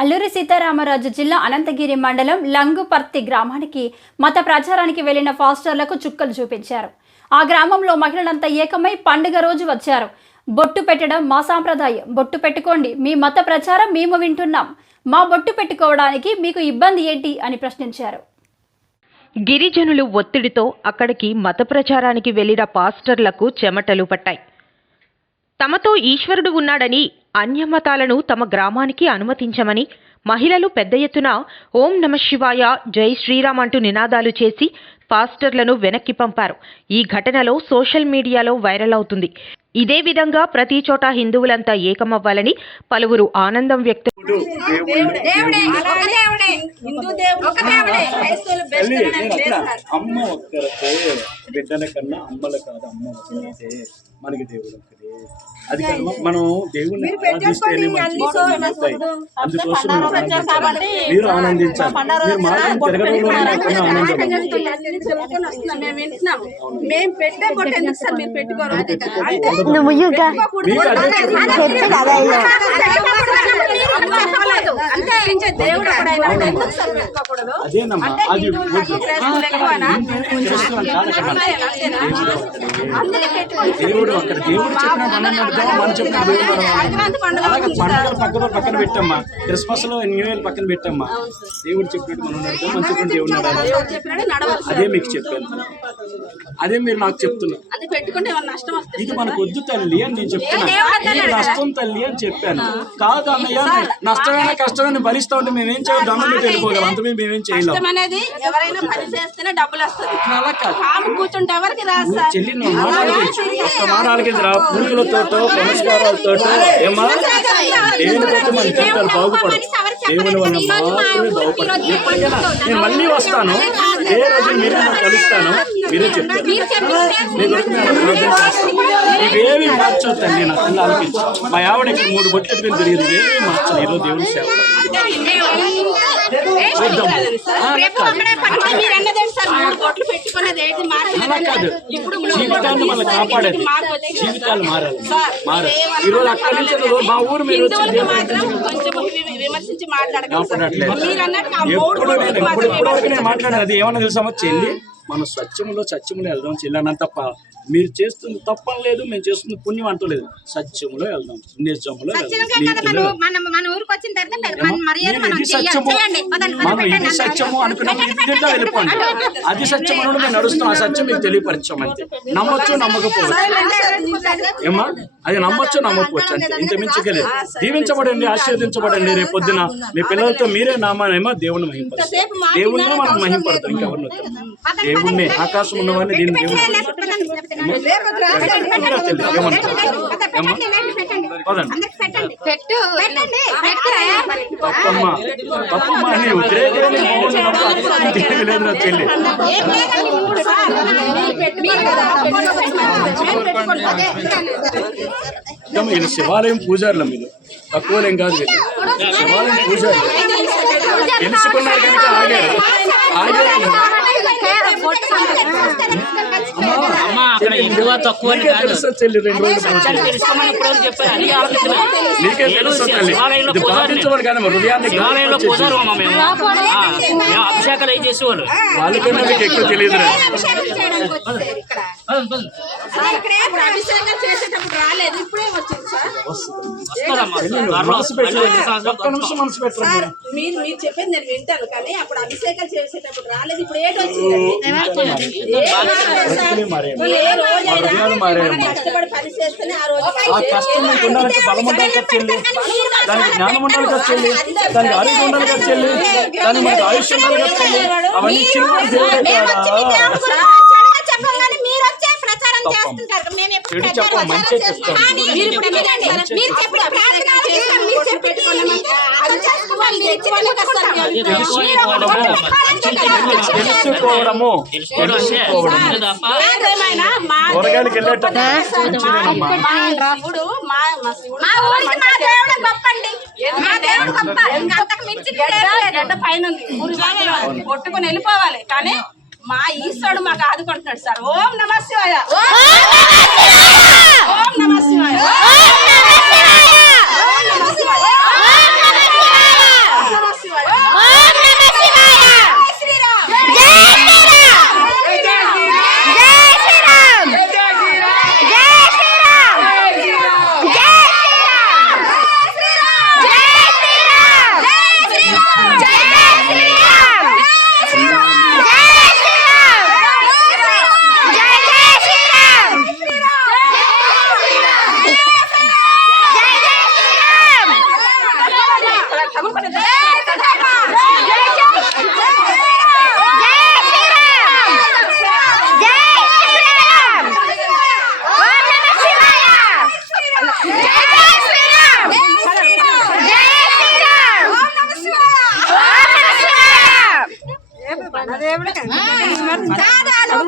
అల్లూరి సీతారామరాజు జిల్లా అనంతగిరి మండలం లంగుపర్తి గ్రామానికి మత ప్రచారానికి వెళ్లిన ఫాస్టర్లకు చుక్కలు చూపించారు. ఆ గ్రామంలో మహిళలంతా ఏకమై పండుగ రోజు వచ్చారు. బొట్టు పెట్టడం మా సాంప్రదాయం, బొట్టు పెట్టుకోండి, మీ మత ప్రచారం మేము వింటున్నాం, మా బొట్టు పెట్టుకోవడానికి మీకు ఇబ్బంది ఏంటి అని ప్రశ్నించారు. గిరిజనులు ఒత్తిడితో అక్కడికి మత ప్రచారానికి వెళ్లిన పాస్టర్లకు చెమటలు పట్టాయి. తమతో ఈశ్వరుడు ఉన్నాడని, అన్యమతాలను తమ గ్రామానికి అనుమతించమని మహిళలు పెద్ద ఎత్తున ఓం నమ శివాయ, జై శ్రీరామ్ అంటూ నినాదాలు చేసి పాస్టర్లను వెనక్కి పంపారు. ఈ ఘటనలో సోషల్ మీడియాలో వైరల్ అవుతుంది. ఇదే విధంగా ప్రతి చోట హిందువులంతా ఏకమవ్వాలని పలువురు ఆనందం వ్యక్తం మనకి దేవుడు అది మనం దేవుడిని ఆరాధిస్తేనే అందుకోసం మీరు ఆనందించాలి. మీరు మార్గం తిరగడంలో అదేనమ్మా, అది దేవుడు అక్కడ దేవుడు చెప్పిన మనం నడుద్దాం, మనం చెప్పిన దేవుడు అలాగే పండుగలు పక్కన పెట్టమ్మా. క్రిస్మస్ లో న్యూ ఇయర్ పక్కన పెట్టమ్మా. దేవుడు చెప్పినట్టు మనం నడుద్దాం, మనం చెప్పిన దేవుడు నడాలి. అదే మీకు చెప్పాను, అదే మీరు నాకు చెప్తున్నారు. ఇది మనకు వద్దు తల్లి అని నేను చెప్తున్నా. ఇది నష్టం తల్లి అని చెప్పాను. కాదు అన్నయ్య, నష్టమైన కష్టమైన భరిస్తా ఉంటే మేమేం చేయాలి? దండం పెట్టి వెళ్ళిపోగలం, అంత మేమేం చేయలేం. చెల్లి మారాలకి పూజలతో పురస్కారాలతో ఏమా దేవుని బట్టి మన జీవితాలు బాగుపడదు. దేవుని వల్ల మాత్రమే బాగుపడదు. నేను మళ్ళీ వస్తాను, ఏ రోజు మీరు నాకు కలుస్తాను, మీరే చెప్తారు. ఇవేమి మార్చొద్దండి. నా పిల్లలు ఆలోచించు. మా ఆవిడకి 3 బొట్లు పెట్టుకుని తిరిగింది. ఇవేమి మార్చాలి. ఈరోజు దేవుని సేవ జీవితాన్ని మళ్ళీ కాపాడేది, జీవితాలు మారాలి. ఈరోజు అక్కడి నుంచి మా ఊరు మీరు ఎప్పుడు నేను మాట్లాడేది ఏమన్నా తెలుసామో చెల్లి, మనం సత్యములో వెళ్దాం చెల్లి అన్న తప్ప. మీరు చేస్తుంది తప్పని లేదు, మేము చేస్తుంది పుణ్యం అంటలేదు. సత్యములో వెళ్దాం, నిజములో వెళ్దాం. ఇది సత్యము అనుకున్నప్పుడు ఇంటింటా వెళ్ళిపోండి. అది సత్యం అని మేము నడుస్తాం. ఆ సత్యం మీకు తెలియపరిచాం అంతే. నమ్మొచ్చు నమ్మకపోవచ్చు ఏమా, అది నమ్మొచ్చు నమ్మకపోవచ్చు అంతే, ఇంత మించగలేదు. దీవించబడండి, ఆశీర్వదించబడండి. రేపు పొద్దున మీ పిల్లలతో మీరే నామానేమో దేవుని మహింపడతారు. దేవుణ్ణే మనం మహింపడతాం, ఇంకెవరిని దేవుణ్ణి. ఆకాశం ఉన్నవాడిని దీన్ని దేవుని తప్పమ్మా అని లేదు నా చెల్లి. వీళ్ళు శివాలయం పూజారులు, మీరు తక్కువలేం కాదు. శివాలయం పూజారులు తెలుసుకున్నారు కనుక ఆగారు. తెలుసా చెల్లి? 2 రోజులు నీకే తెలుసు తల్లి. బాధించబడి కానీ హృదయాన్ని వాళ్ళకన్నా మీకు ఎక్కువ తెలియదు. మనసు పెట్టండి, ఒక్క నిమిషం మనసు పెట్టండి. మీరు చెప్పేది నేను వింటాను, కానీ అప్పుడు అభిషేకం చేసేటప్పుడు రాలేదు. ఇప్పుడు ఏంటి వచ్చిందండి? కష్టపడి పని చేస్తేనే ఆ రోజు ఆ కష్టం మీకు ఉండాలంటే బలం ఉండాలి కదా చెల్లి, దానికి జ్ఞానం ఉండాలి కదా చెల్లి, దానికి ఆరోగ్యం ఉండాలి కదా చెల్లి, దానికి మనకి ఆయుష్ ఉండాలి కదా చెల్లి. అవన్నీ చిన్న దేవుడే కదా. చెడు చెప్ప మంచి చెప్తాం. తెలుసుకోవడము కూరగాయలకి వెళ్ళేటప్పుడు పైన కొట్టుకుని వెళ్ళిపోవాలి, కానీ మా ఈశ్వరుడు మాకు ఆదుకుంటున్నాడు సార్. ఓం నమః శివాయ, ఓం నమః శివాయ, ఓం నమః శివాయ. నమ్ముకుని